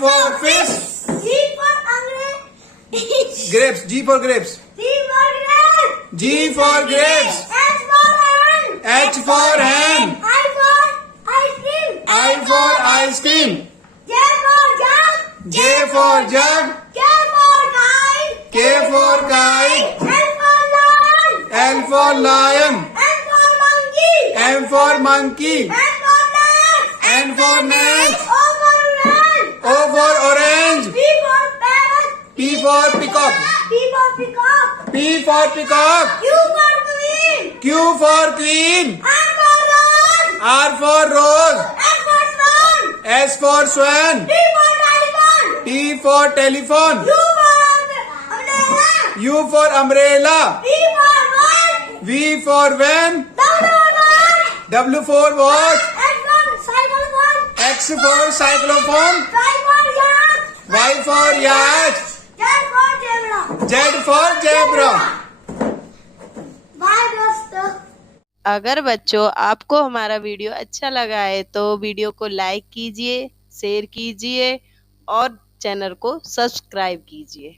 for fish. G for Grapes. G for grapes. G for grapes. H for hen. I for ice cream. J for jug. K for kite. L for lion. M for monkey. N for net. O for orange. P for peacock. P for peacock. Q for queen. R for rose. S for swan. T for telephone. U for umbrella. V for van. W for watch. X for cyclophone. Y for yacht. Z for zebra. Bye दोस्तों। अगर बच्चों आपको हमारा video अच्छा लगा है तो video को लाइक कीजिए, शेयर कीजिए और चैनल को सब्सक्राइब कीजिए।